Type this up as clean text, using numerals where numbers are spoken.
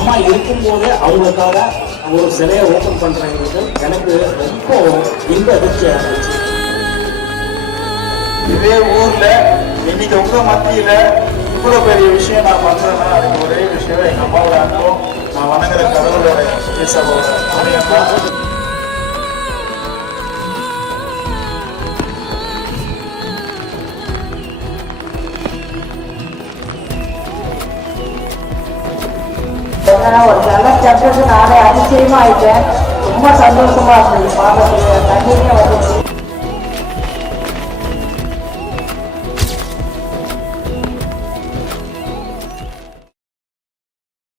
அம்மா இருக்கும்போது அவங்களுக்காக ஒரு சிலையை ஓப்பன் பண்றேங்கிறது எனக்கு ரொம்ப இன்ப அதிர்ச்சியா இருந்துச்சு. இதே ஊர்ல இன்னைக்கு உங்க மத்தியில இவ்வளவு பெரிய விஷயம் நான் பண்றேன்னா அதுக்கு ஒரே விஷயம் எங்க அம்மாவோட அன்பும் நான் வணங்குற கடவுளோட இயேசுவோட ஆணையம். ஒரு நல்ல ஸ்டெப்புக்கு நானே அதிசயமா ஆயிட்டேன். ரொம்ப சந்தோஷமா இருந்தது. பாடத்துல தண்ணியே வந்து